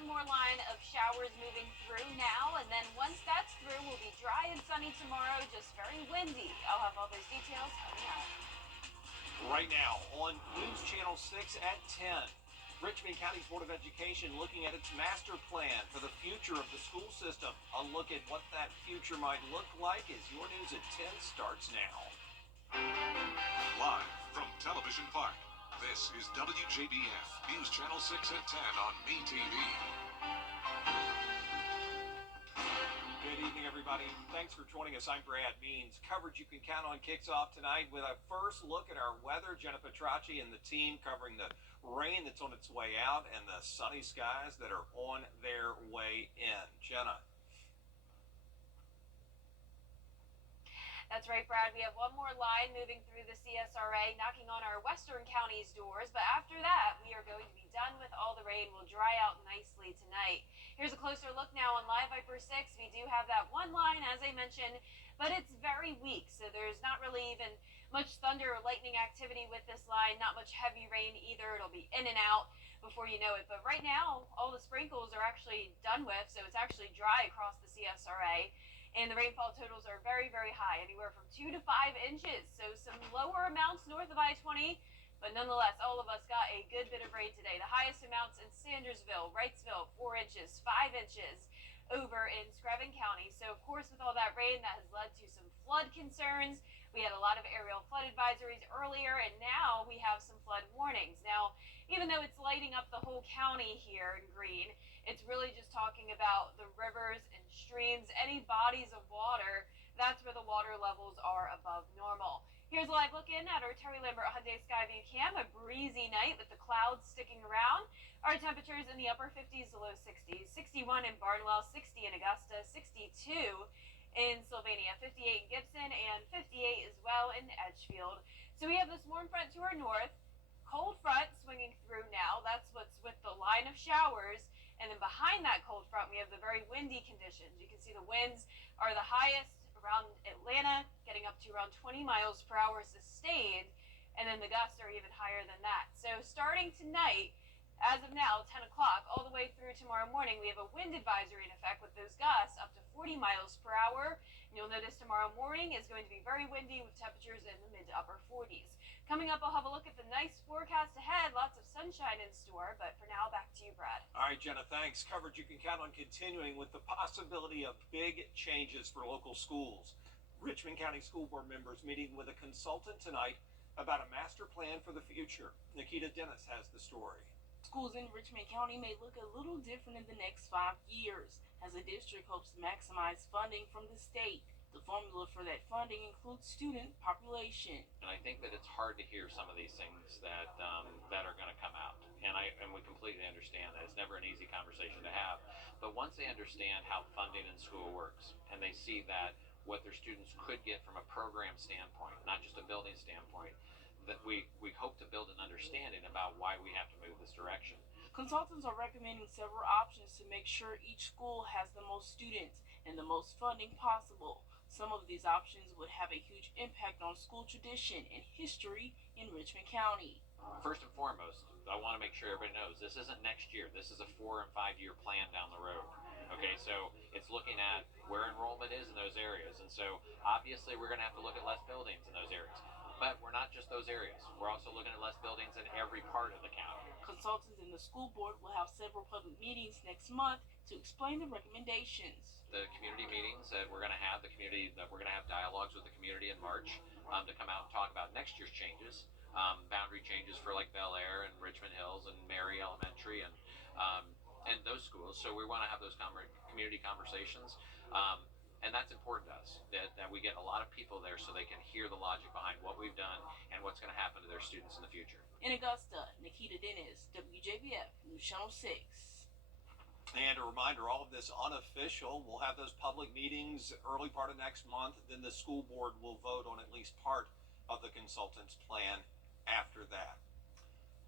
one more line of showers moving through now, and then once that's through, we'll be dry and sunny tomorrow, just very windy. I'll have all those details coming up. Right now on News Channel 6 at 10. Richmond County Board of Education looking at its master plan for the future of the school system. A look at what that future might look like as your News at 10 starts now. Live from Television Park, this is WJBF News Channel 6 at 10 on MeTV. Good evening, everybody. Thanks for joining us. I'm Brad Means. Coverage you can count on kicks off tonight with a first look at our weather. Jenna Petracci and the team covering the rain that's on its way out and the sunny skies that are on their way in. Jenna. That's right, Brad. We have one more line moving through the CSRA, knocking on our western counties' doors. But after that, we are going to be done with all the rain. We'll dry out nicely tonight. Here's a closer look now on Live Viper 6. We do have that one line, as I mentioned, but it's very weak. So there's not really even much thunder or lightning activity with this line. Not much heavy rain either. It'll be in and out before you know it. But right now, all the sprinkles are actually done with. So it's actually dry across the CSRA. And the rainfall totals are very, very high, anywhere from 2 to 5 inches. So some lower amounts north of I-20, but nonetheless, all of us got a good bit of rain today. The highest amounts in Sandersville, Wrightsville, 4 inches, 5 inches over in Screven County. So, of course, with all that rain, that has led to some flood concerns. We had a lot of aerial flood advisories earlier, and now we have some flood warnings. Now, even though it's lighting up the whole county here in green, it's really just talking about the rivers and streams, any bodies of water. That's where the water levels are above normal. Here's a live look in at our Terry Lambert Hyundai Skyview Cam. A breezy night with the clouds sticking around. Our temperatures in the upper 50s to low 60s. 61 in Barnwell, 60 in Augusta, 62 in Sylvania, 58 in Gibson, and 58 as well in Edgefield. So we have this warm front to our north. Cold front swinging through now. That's what's with the line of showers. And then behind that cold front, we have the very windy conditions. You can see the winds are the highest around Atlanta, getting up to around 20 miles per hour sustained. And then the gusts are even higher than that. So starting tonight, as of now, 10 o'clock, all the way through tomorrow morning, we have a wind advisory in effect with those gusts up to 40 miles per hour. And you'll notice tomorrow morning is going to be very windy with temperatures in the mid to upper 40s. Coming up, I'll have a look at the nice forecast ahead. Lots of sunshine in store. But for now, back to you, Brad. All right, Jenna, thanks. Coverage you can count on continuing with the possibility of big changes for local schools. Richmond County School Board members meeting with a consultant tonight about a master plan for the future. Nikita Dennis has the story. Schools in Richmond County may look a little different in the next 5 years as the district hopes to maximize funding from the state. The formula for that funding includes student population. And I think that it's hard to hear some of these things that are going to come out. And we completely understand that. It's never an easy conversation to have. But once they understand how funding in school works and they see that what their students could get from a program standpoint, not just a building standpoint, that we hope to build an understanding about why we have to move this direction. Consultants are recommending several options to make sure each school has the most students and the most funding possible. Some of these options would have a huge impact on school tradition and history in Richmond County. First and foremost, I want to make sure everybody knows this isn't next year. This is a 4 and 5 year plan down the road. Okay, so it's looking at where enrollment is in those areas. And so obviously we're going to have to look at less buildings in those areas. But we're not just those areas. We're also looking at less buildings in every part of the county. Consultants in the school board will have several public meetings next month to explain the recommendations. The community meetings that we're going to have, we're going to have dialogues with the community in March to come out and talk about next year's changes, boundary changes for like Bel Air and Richmond Hills and Mary Elementary and those schools. So we want to have those community conversations. And that's important to us, that we get a lot of people there so they can hear the logic behind what we've done and what's going to happen to their students in the future. In Augusta, Nikita Dennis, WJBF, News Channel 6. And a reminder, all of this unofficial. We'll have those public meetings early part of next month. Then the school board will vote on at least part of the consultant's plan after that.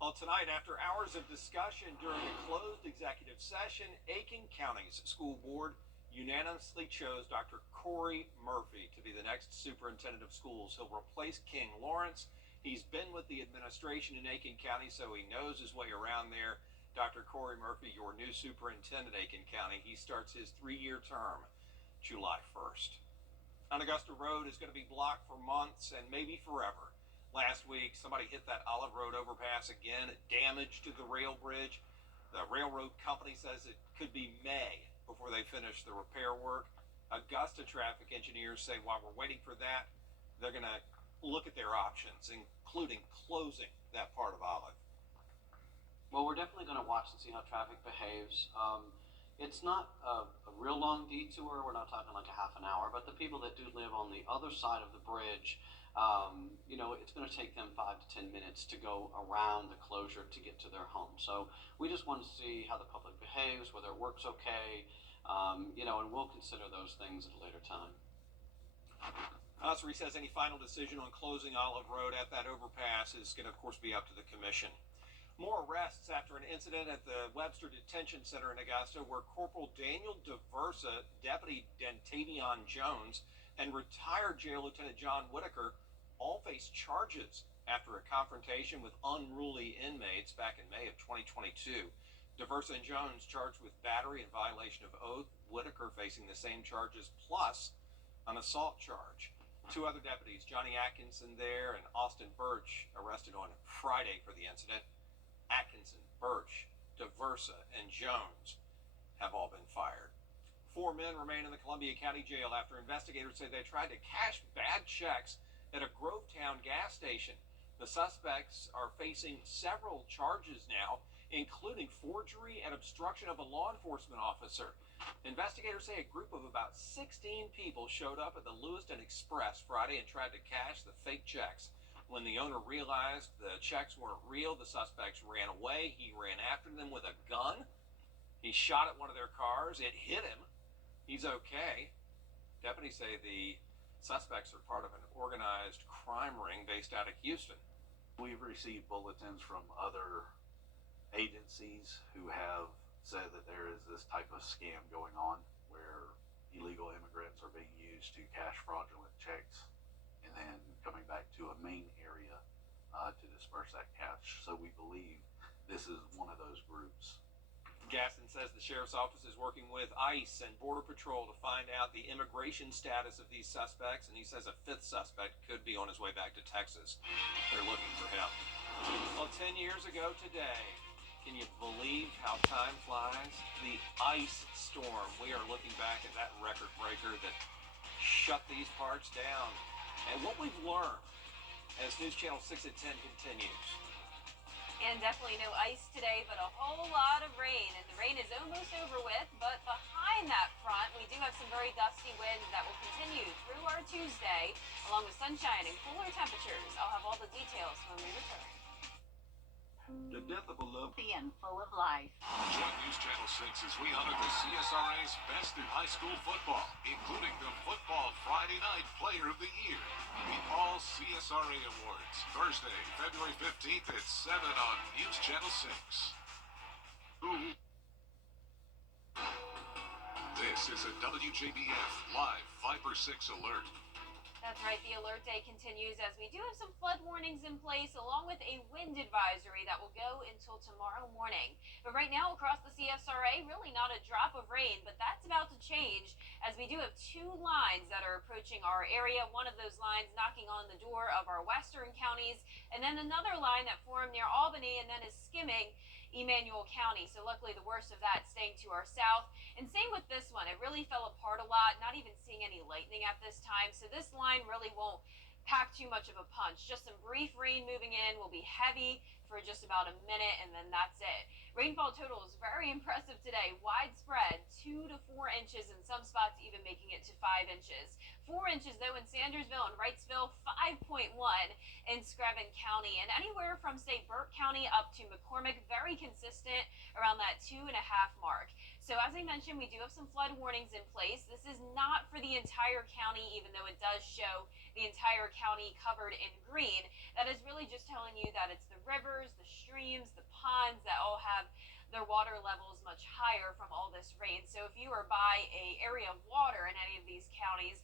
Well, tonight, after hours of discussion during a closed executive session, Aiken County's school board unanimously chose Dr. Corey Murphy to be the next superintendent of schools. He'll replace King Lawrence. He's been with the administration in Aiken County, so he knows his way around there. Dr. Corey Murphy, your new superintendent, Aiken County. He starts his 3-year term July 1st. And Augusta Road is going to be blocked for months and maybe forever. Last week, somebody hit that Olive Road overpass again, damage to the rail bridge. The railroad company says it could be May before they finish the repair work. Augusta traffic engineers say while we're waiting for that, they're going to look at their options, including closing that part of Olive. Well, we're definitely going to watch and see how traffic behaves. It's not a real long detour. We're not talking like a half an hour, but the people that do live on the other side of the bridge, it's going to take them 5 to 10 minutes to go around the closure to get to their home. So we just want to see how the public behaves, whether it works okay, and we'll consider those things at a later time. Ossery says any final decision on closing Olive Road at that overpass is going to, of course, be up to the commission. More arrests after an incident at the Webster Detention Center in Augusta where Corporal Daniel DeVersa, Deputy Dentavion Jones, and retired Jail Lieutenant John Whitaker all face charges after a confrontation with unruly inmates back in May of 2022. DeVersa and Jones charged with battery in violation of oath. Whitaker facing the same charges plus an assault charge. 2 other deputies, Johnny Atkinson there and Austin Birch, arrested on Friday for the incident. Atkinson, Birch, DeVersa, and Jones have all been fired. 4 men remain in the Columbia County Jail after investigators say they tried to cash bad checks at a Grovetown gas station. The suspects are facing several charges now, including forgery and obstruction of a law enforcement officer. Investigators say a group of about 16 people showed up at the Lewiston Express Friday and tried to cash the fake checks. When the owner realized the checks weren't real, the suspects ran away. He ran after them with a gun. He shot at one of their cars. It hit him. He's okay. Deputies say the suspects are part of an organized crime ring based out of Houston. We've received bulletins from other agencies who have said that there is this type of scam going on where illegal immigrants are being used to cash fraudulent checks and then coming back to a main area to disperse that cash. So we believe this is one of those groups. Gaston says the sheriff's office is working with ICE and Border Patrol to find out the immigration status of these suspects, and he says a 5th suspect could be on his way back to Texas. They're looking for him. Well, 10 years ago today, can you believe how time flies? The ice storm. We are looking back at that record breaker that shut these parts down. And what we've learned as News Channel 6 at 10 continues. And definitely no ice today, but a whole lot of rain. And the rain is almost over with, but behind that front, we do have some very gusty winds that will continue through our Tuesday, along with sunshine and cooler temperatures. I'll have all the details when we return. The death of a loved And full of life. Join News Channel 6 as we honor the CSRA's best in high school football, including the Football Friday Night Player of the Year. The All CSRA Awards, Thursday, February 15th at 7 on News Channel 6. This is a WJBF Live Viper 6 alert. That's right, the alert day continues as we do have some flood warnings in place along with a wind advisory that will go until tomorrow morning. But right now across the CSRA, really not a drop of rain, but that's about to change as we do have 2 lines that are approaching our area. One of those lines knocking on the door of our western counties, and then another line that formed near Albany and then is skimming Emmanuel County. So luckily the worst of that staying to our south. And same with this one. It really fell apart a lot, not even seeing any lightning at this time. So this line really won't pack too much of a punch. Just some brief rain moving in, will be heavy for just about a minute, and then that's it. Rainfall total is very impressive today. Widespread, 2 to 4 inches, in some spots even making it to 5 inches. 4 inches though in Sandersville and Wrightsville, 5.1 in Screven County, and anywhere from say Burke County up to McCormick, very consistent around that 2.5 mark. So as I mentioned, we do have some flood warnings in place. This is not for the entire county, even though it does show the entire county covered in green. That is really just telling you that it's the rivers, the streams, the ponds that all have their water levels much higher from all this rain. So if you are by a area of water in any of these counties,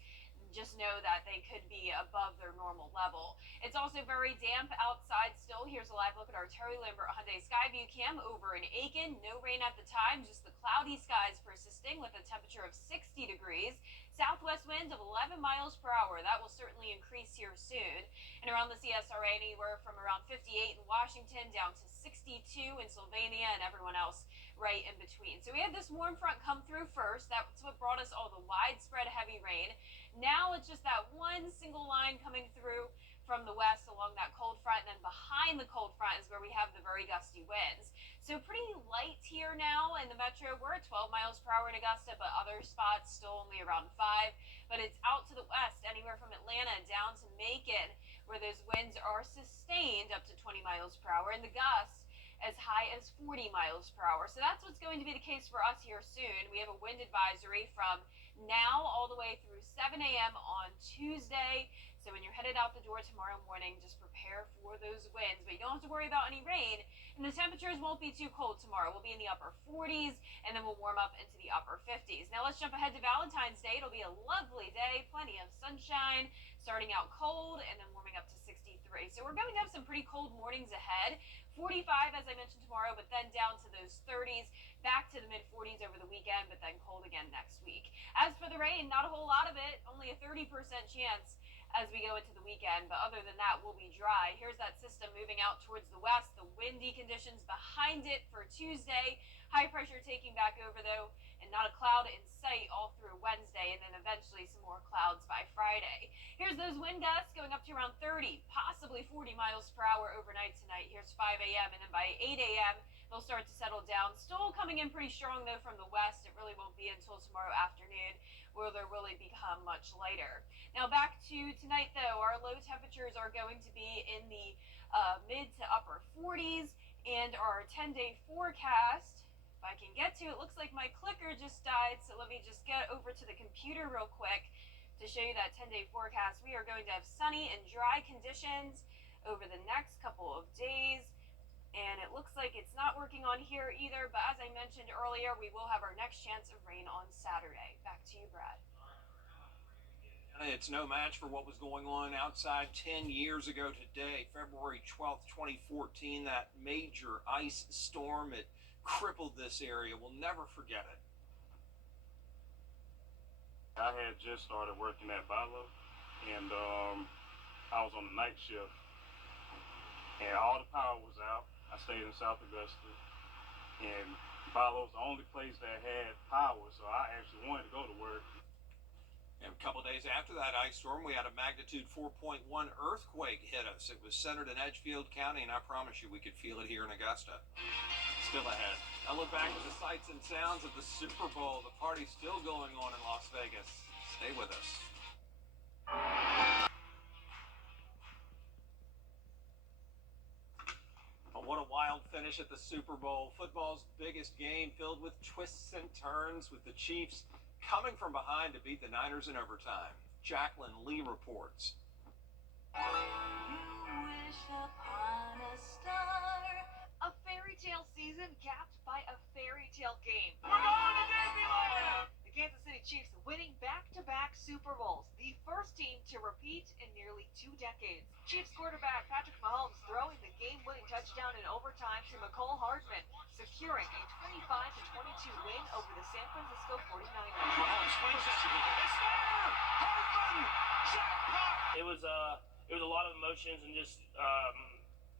just know that they could be above their normal level. It's also very damp outside still. Here's a live look at our Terry Lambert Hyundai Skyview cam over in Aiken. No rain at the time, just the cloudy skies persisting with a temperature of 60 degrees. Southwest winds of 11 miles per hour. That will certainly increase here soon. And around the CSRA, anywhere from around 58 in Washington down to 62 in Sylvania and everyone else right in between. So we had this warm front come through first. That's what brought us all the widespread heavy rain. Now it's just that one single line coming through from the west along that cold front, and then behind the cold front is where we have the very gusty winds. So pretty light here now in the metro. We're at 12 miles per hour in Augusta, but other spots still only around 5. But it's out to the west, anywhere from Atlanta down to Macon, where those winds are sustained up to 20 miles per hour, and the gusts as high as 40 miles per hour. So that's what's going to be the case for us here soon. We have a wind advisory from now all the way through 7 a.m. on Tuesday. So when you're headed out the door tomorrow morning, just prepare for those winds. But you don't have to worry about any rain. And the temperatures won't be too cold tomorrow. We'll be in the upper 40s, and then we'll warm up into the upper 50s. Now let's jump ahead to Valentine's Day. It'll be a lovely day, plenty of sunshine, starting out cold, and then warming up to 63. So we're going to have some pretty cold mornings ahead. 45, as I mentioned, tomorrow, but then down to those 30s, back to the mid-40s over the weekend, but then cold again next week. As for the rain, not a whole lot of it, only a 30% chance as we go into the weekend, but other than that, we'll be dry. Here's that system moving out towards the west, the windy conditions behind it for Tuesday. High pressure taking back over, though, and not a cloud in sight all through Wednesday, and then eventually some more clouds by Friday. Here's those wind gusts going up to around 30, possibly 40 miles per hour overnight tonight. Here's 5 a.m., and then by 8 a.m., they'll start to settle down. Still coming in pretty strong, though, from the west. It really won't be until tomorrow afternoon where they'll really become much lighter. Now, back to tonight, though, our low temperatures are going to be in the mid to upper 40s, and our 10-day forecast, if I can get to it, looks like my clicker just died, so let me just get over to the computer real quick to show you that 10-day forecast. We are going to have sunny and dry conditions over the next couple of days, and it looks like it's not working on here either, but as I mentioned earlier, we will have our next chance of rain on Saturday. Back to you, Brad. It's no match for what was going on outside 10 years ago today, February 12th, 2014, that major ice storm. It crippled this area. We'll never forget it. I had just started working at Bilo, and I was on the night shift, and all the power was out. I stayed in South Augusta, and Bilo was the only place that had power, so I actually wanted to go to work. And a couple of days after that ice storm, we had a magnitude 4.1 earthquake hit us. It was centered in Edgefield County, and I promise you we could feel it here in Augusta. Still ahead. I look back at the sights and sounds of the Super Bowl. The party's still going on in Las Vegas. Stay with us. Oh, what a wild finish at the Super Bowl. Football's biggest game, filled with twists and turns, with the Chiefs coming from behind to beat the Niners in overtime. Jacqueline Lee reports. You wish upon a star. A fairy tale season capped by a fairy tale game. We're going to Disneyland! The Kansas City Chiefs winning back-to-back Super Bowls, the first team to repeat in nearly 2 decades. Chiefs quarterback Patrick Mahomes throwing the game-winning touchdown in overtime to Mecole Hardman, securing a 25-22 win over the San Francisco 49ers. Mahomes swings it. It's there! Hardman! Jackpot! It was a lot of emotions and just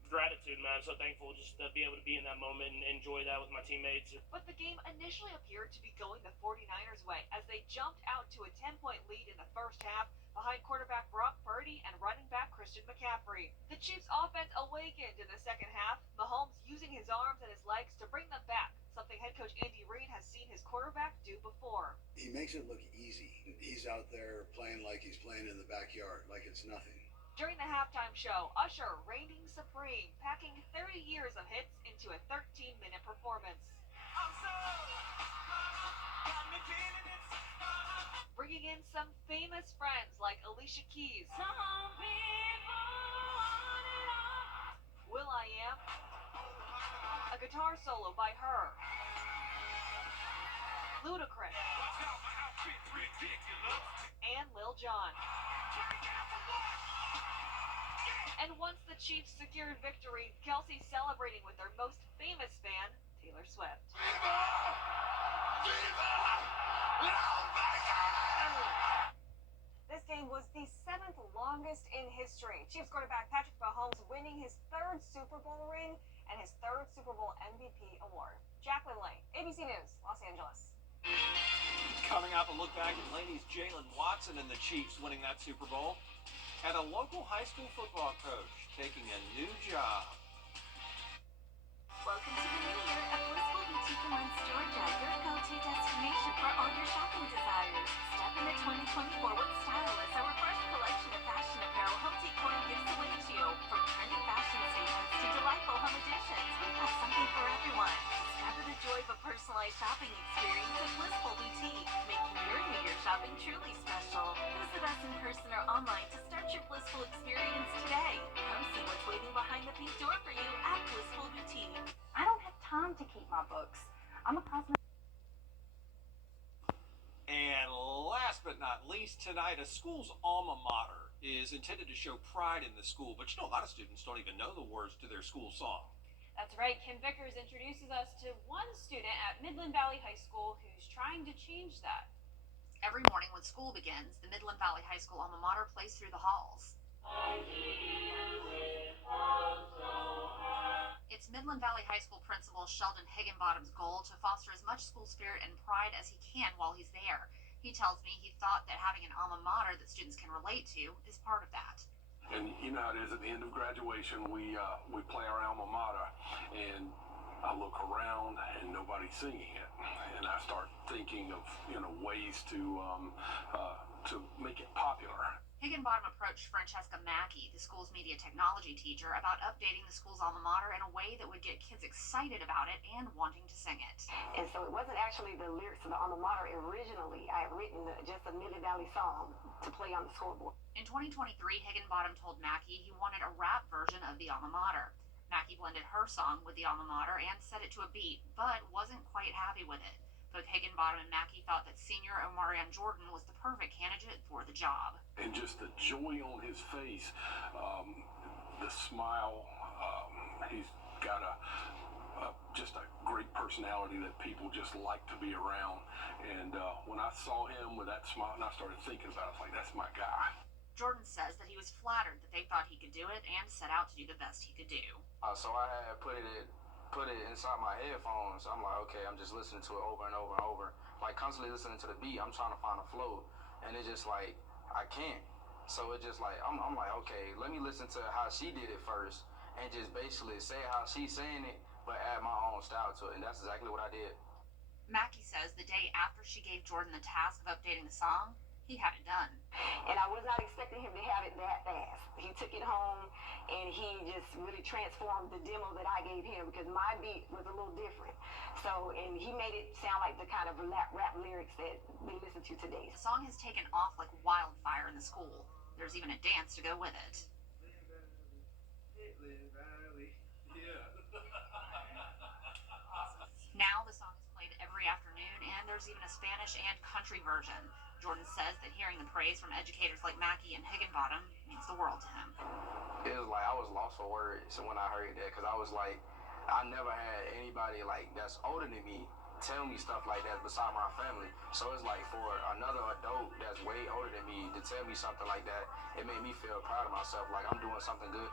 gratitude, man. So thankful just to be able to be in that moment and enjoy that with my teammates. But the game initially appeared to be going the 49ers' way as they jumped out to a 10-point lead in the first half behind quarterback Brock Purdy and running back Christian McCaffrey. The Chiefs' offense awakened in the second half, Mahomes using his arms and his legs to bring them back, something head coach Andy Reid has seen his quarterback do before. He makes it look easy. He's out there playing like he's playing in the backyard, like it's nothing. During the halftime show, Usher reigning supreme, packing 30 years of hits into a 13-minute performance. Bringing in some famous friends like Alicia Keys, will.i.am, a guitar solo by her, Ludacris, and Lil John. And once the Chiefs secured victory, Kelsey celebrating with their most famous fan, Taylor Swift. This game was the 7th longest in history. Chiefs quarterback Patrick Mahomes winning his 3rd Super Bowl ring and his 3rd Super Bowl MVP award. Jacqueline Lane, ABC News, Los Angeles. Coming up, a look back at Laney's Jalen Watson and the Chiefs winning that Super Bowl, and a local high school football coach taking a new job. Welcome to the new year at Blissful Boutique in Lens, Georgia, your go-to destination for all your shopping desires. Step into 2024 with Stylist, our fresh collection of fashion apparel, home decor, and gifts await you. From trendy fashion statements to delightful home additions, we've got something for everyone. Discover the joy of a personalized shopping experience at Blissful Boutique, making your New Year shopping truly special. Visit us in person or online to start your blissful experience today. Come see what's waiting behind the pink door for you at Blissful Boutique. I don't have time to keep my books. I'm a cosmetic. And last but not least, tonight, a school's alma mater is intended to show pride in the school, but a lot of students don't even know the words to their school song. That's right. Kim Vickers introduces us to one student at Midland Valley High School who's trying to change that. Every morning when school begins, the Midland Valley High School alma mater plays through the halls. It's Midland Valley High School Principal Sheldon Higginbottom's goal to foster as much school spirit and pride as he can while he's there. He tells me he thought that having an alma mater that students can relate to is part of that. And you know how it is at the end of graduation, we play our alma mater, and I look around and nobody's singing it, and I start thinking of ways to make it popular. Higginbottom approached Francesca Mackey, the school's media technology teacher, about updating the school's alma mater in a way that would get kids excited about it and wanting to sing it. And so it wasn't actually the lyrics of the alma mater originally. I had written just a Midland Valley song to play on the scoreboard. In 2023, Higginbottom told Mackey he wanted a rap version of the alma mater. Mackey blended her song with the alma mater and set it to a beat, but wasn't quite happy with it. Both Higginbottom and Mackey thought that senior Omarion Jordan was the perfect candidate for the job. And just the joy on his face, the smile, he's got just a great personality that people just like to be around. And when I saw him with that smile and I started thinking about it, I was like, that's my guy. Jordan says that he was flattered that they thought he could do it and set out to do the best he could do. So I had put it inside my headphones. I'm like, okay, I'm just listening to it over and over and over. Like constantly listening to the beat, I'm trying to find a flow. And it's just like, I can't. So it's just like, I'm like, okay, let me listen to how she did it first and just basically say how she's saying it, but add my own style to it. And that's exactly what I did. Mackey says the day after she gave Jordan the task of updating the song, he had it done. And I was not expecting him to have it that fast. He took it home and he just really transformed the demo that I gave him because my beat was a little different. So, and he made it sound like the kind of rap lyrics that we listen to today. The song has taken off like wildfire in the school. There's even a dance to go with it. Now the song is played every afternoon, and there's even a Spanish and country version. Jordan says that hearing the praise from educators like Mackey and Higginbottom means the world to him. It was like I was lost for words when I heard that because I was like, I never had anybody like that's older than me tell me stuff like that beside my family. So it's like for another adult that's way older than me to tell me something like that, it made me feel proud of myself, like I'm doing something good.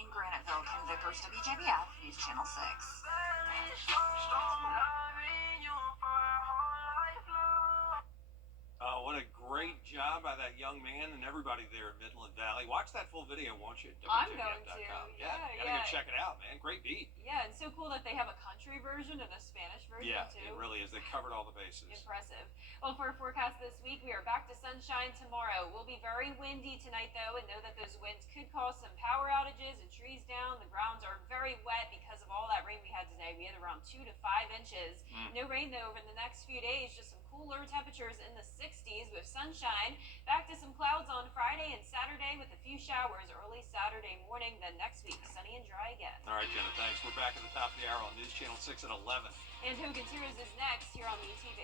In Graniteville, Kim Vickers, WJBF, News Channel 6. What a great job by that young man and everybody there at Midland Valley. Watch that full video, won't you? I'm going to. Yeah, you gotta go check it out, man. Great beat. Yeah, and so cool that they have a country version and a Spanish version too. Yeah, it really is. They covered all the bases. Impressive. Well, for our forecast this week, we are back to sunshine tomorrow. We'll be very windy tonight, though, and know that those winds could cause some power outages and trees down. The grounds are very wet because of all that rain we had today. We had around 2 to 5 inches. No rain, though, over the next few days. Just some cooler temperatures in the 60s with sunshine. Back to some clouds on Friday and Saturday with a few showers early Saturday morning. Then next week, sunny and dry again. All right, Jenna, thanks. We're back at the top of the hour on News Channel 6 at 11. And Hogan's Heroes is next here on WTV.